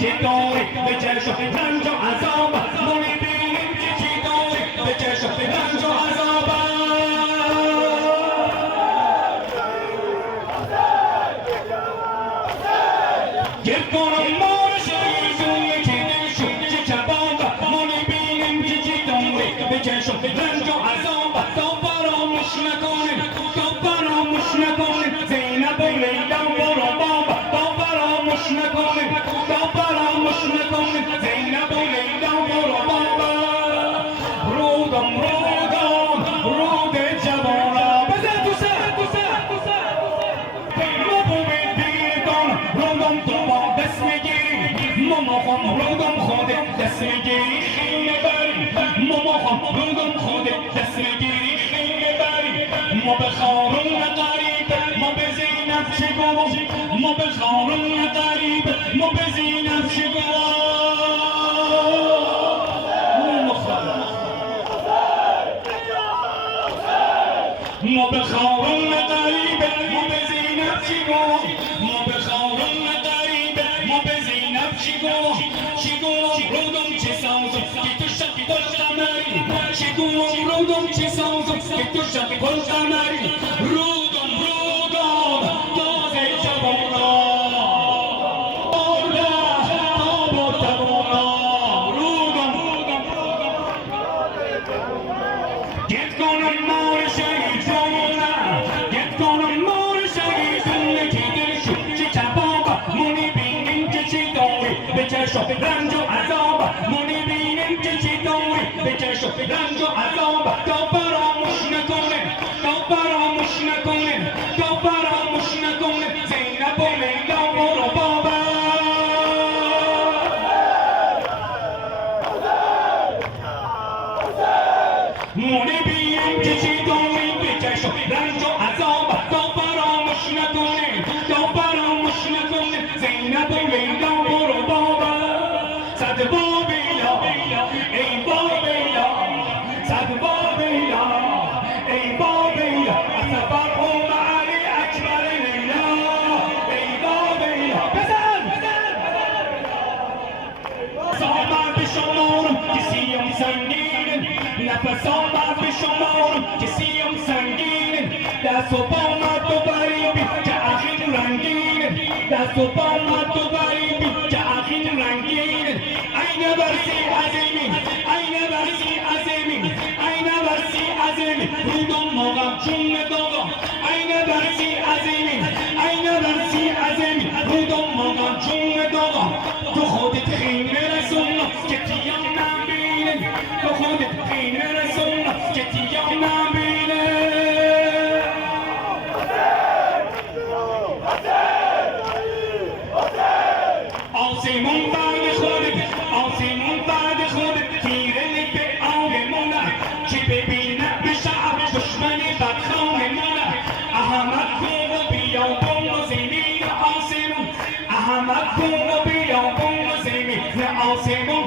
چطوری به چشم رنج و عذاب ما میبینیم که چطوری به چشم رنج و عذاب گرد کنم ما رو شهیدون که دلشون چه چباب ما میبینیم که چطوری به چشم رنج و عذاب تا فراموش نکنیم زینب و لیلا برو بابا تا فراموش نکنیم زینب و لیلا برو بابا رودم رود جوانا بزن تو سر ما بوید دیدان رودم تو با دست میگیری ماما خم رودم خودت دست میگیری خیمه بری ماما خم رودم خودت دست میگیری خیمه بری ما به خارون غریب ما به زینب شگوم ما به خارون غریب ما به زینب شگوم ما به خارون غریب ما به زینب شگوم ما به خارون غریب ما به زینب شگوم رودم چه سازم که تو شب گل قمری شگوم رودم چه سازم که تو شب گل قمری رودم تازه جوانا رودم گرد کنم مار شهیدونه که دلشون چه کباب ما میبینیم که چطوری به چشم رنج و عذاب ما میبینیم که چطوری به چشم رنج و عذاب تا فراموش نکنه زینب و لیلا برو بابا ما میبینیم که چطوری به چشم رنج و عذاب تا فراموش نکنه زینب و لیلا برو بابا صد بابیلا ای بابیلا صد بابیلا ای بابیلا سفر اوم علی اکبر لیلا ای بابیلا بزن آمد به شمارم که سیم سنگینه نفس آمد به شمارم که سیم سنگینه دست و پا آمد تو غریبی که اخیر رنگینه دست و پا آمد تو غریبی که اخیر رنگینه این برسی عظیمی رودم ماغم چون داغا این برسی عظیمی رودم ماغم چون داغا تو خودت خیمه رسون که تیام نبینه تو خودت خیمه رسون که تیام نبینه آسیمون بعد خودت تیره لب آهمونه چی ببینه به شعب دشمن بدخانمونه احمد کن و بیابون و زمین آسیمون احمد کن و بیابون و زمین آسیمون